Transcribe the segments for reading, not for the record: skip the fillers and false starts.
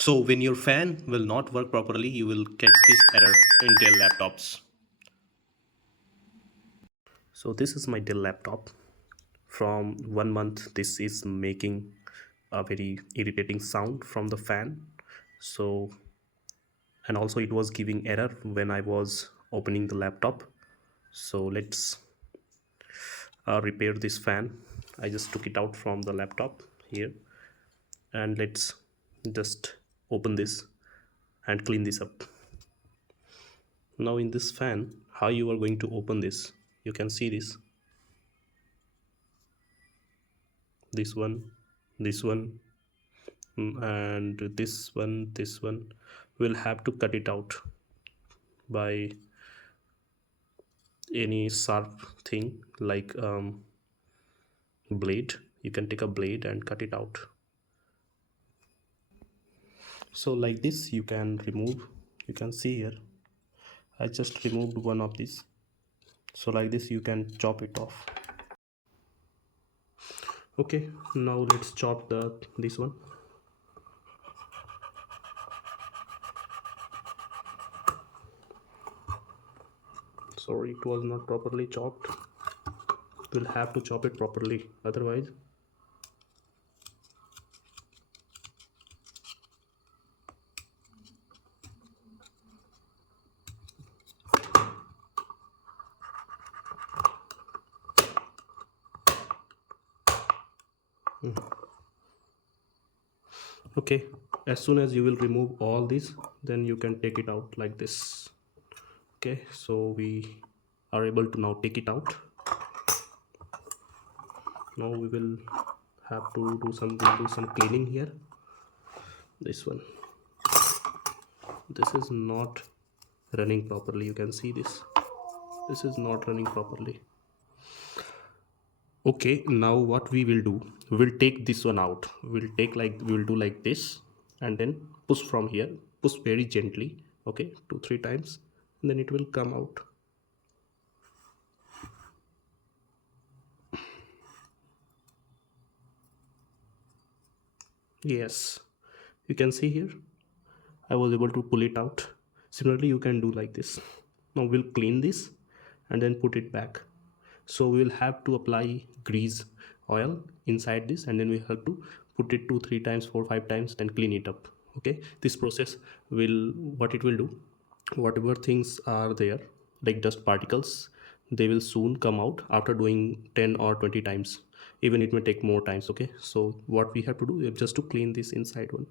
So when your fan will not work properly, you will get this error in Dell laptops. So this is my Dell laptop. From 1 month, this is making a very irritating sound from the fan. So, and also it was giving error when I was opening the laptop. So let's repair this fan. I just took it out from the laptop here, and let's just open this and clean this up. Now in this fan, how you are going to open this, you can see this one, this one, and this one will have to cut it out by any sharp thing like blade. You can take a blade and cut it out. So like this you can remove, you can see here I just removed one of these. So like this you can chop it off. Okay, now let's chop this one. Sorry, it was not properly chopped. We'll have to chop it properly, otherwise okay, as soon as you will remove all this, then you can take it out like this. Okay, so we are able to now take it out. Now we will have to do some cleaning here. This one, this is not running properly. You can see this is not running properly. Okay, now what we will do, we will take this one out. We will do like this, and then push from here, push very gently, okay, 2-3 times, and then it will come out. Yes, you can see here I was able to pull it out. Similarly you can do like this. Now we'll clean this and then put it back. So we will have to apply grease oil inside this, and then we have to put it 2-3 times, 4-5 times, then clean it up. Okay, this process will, what it will do, whatever things are there like dust particles, they will soon come out after doing 10 or 20 times. Even it may take more times. Okay, so what we have to do is just to clean this inside one.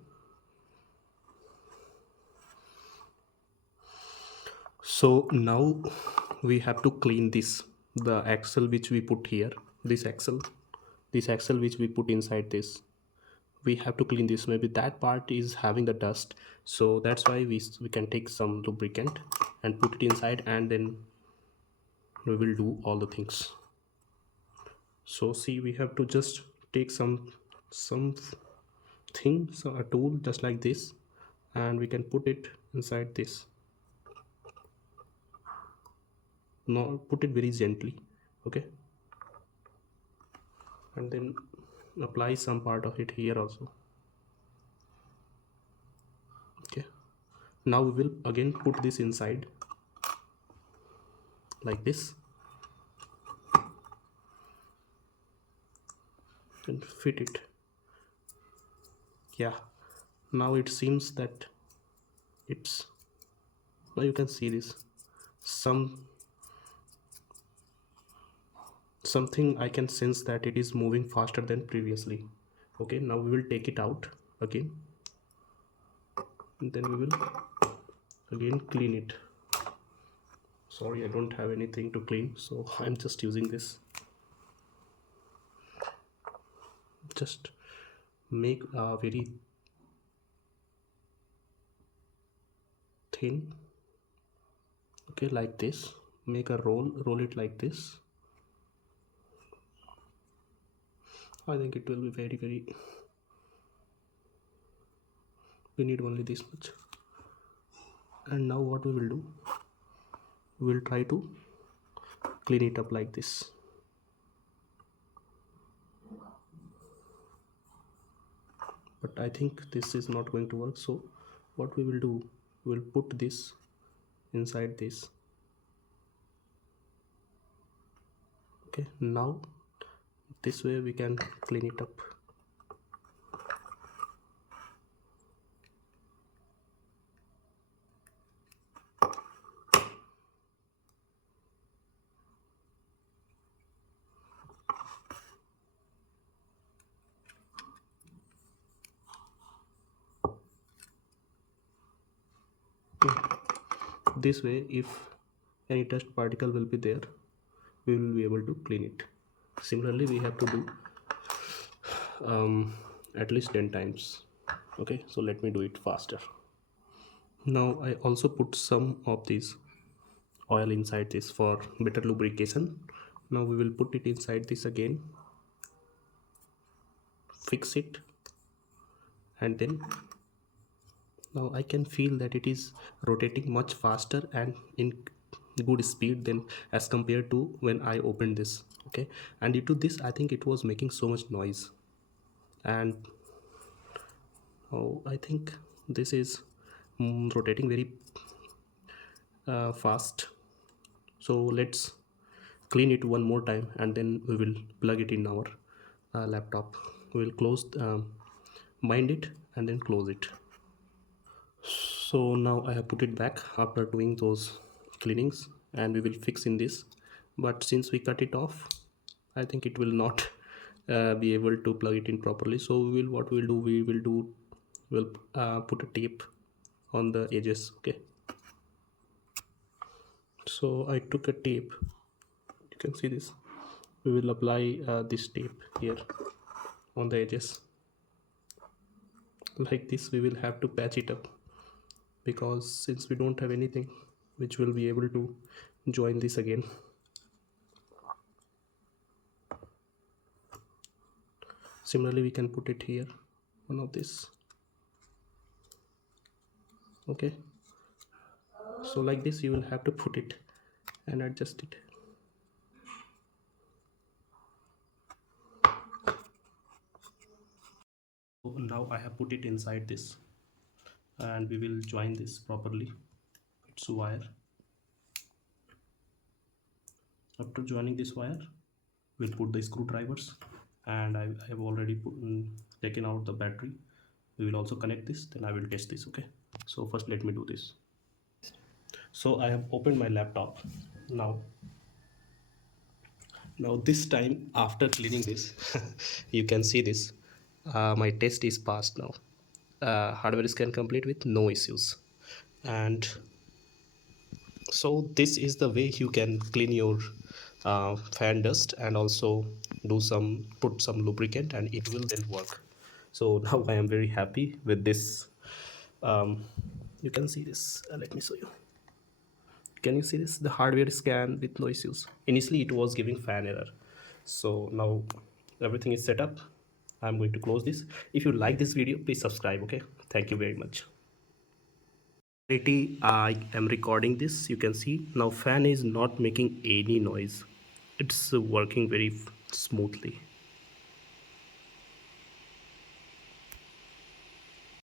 So now we have to clean the axle which we put here, this axle which we put inside this. We have to clean this. Maybe that part is having the dust, so that's why we can take some lubricant and put it inside, and then we will do all the things. So see, we have to just take some thing, so a tool just like this, and we can put it inside this. Now put it very gently, okay, and then apply some part of it here also. Okay, now we will again put this inside like this and fit it. Yeah, now it seems that it's, now you can see this, something I can sense that it is moving faster than previously. Okay, now we will take it out again, and then we will again clean it. Sorry, I don't have anything to clean, so I'm just using this. Just make a very thin, okay, like this. Make a roll it like this. I think it will be very, we need only this much. And now what we will do, we will try to clean it up like this. but I think this is not going to work. So what we will do, we will put this inside this. Okay, now this way we can clean it up. This way, if any dust particle will be there, we will be able to clean it. Similarly, we have to do at least 10 times. Okay, so let me do it faster. Now I also put some of this oil inside this for better lubrication. Now we will put it inside this again, fix it, and then now I can feel that it is rotating much faster and in good speed than as compared to when I opened this. Okay, and due to this I think it was making so much noise. And I think this is rotating very fast. So let's clean it one more time and then we will plug it in our laptop. We will close bind it and then close it. So now I have put it back after doing those cleanings, and we will fix in this. But since we cut it off, I think it will not be able to plug it in properly. So we will, what we will do, we'll put a tape on the edges. Okay, so I took a tape, you can see this. We will apply this tape here on the edges like this. We will have to patch it up, because since we don't have anything which will be able to join this again. Similarly, we can put it here, one of this. Okay, so like this you will have to put it and adjust it. So now I have put it inside this, and we will join this properly. It's wire. After joining this wire, we'll put the screwdrivers, and I have already taken out the battery. We will also connect this, then I will test this. Okay, so first let me do this. So I have opened my laptop now. This time after cleaning this, you can see this. My test is passed now. Hardware scan complete with no issues. And so this is the way you can clean your fan dust, and also put some lubricant, and it will then work. So now I am very happy with this. You can see this. Let me show you. Can you see this? The hardware scan with no issues. Initially it was giving fan error. So now everything is set up. I'm going to close this. If you like this video, please subscribe. Okay, thank you very much. I am recording this. You can see now fan is not making any noise. It's working very smoothly.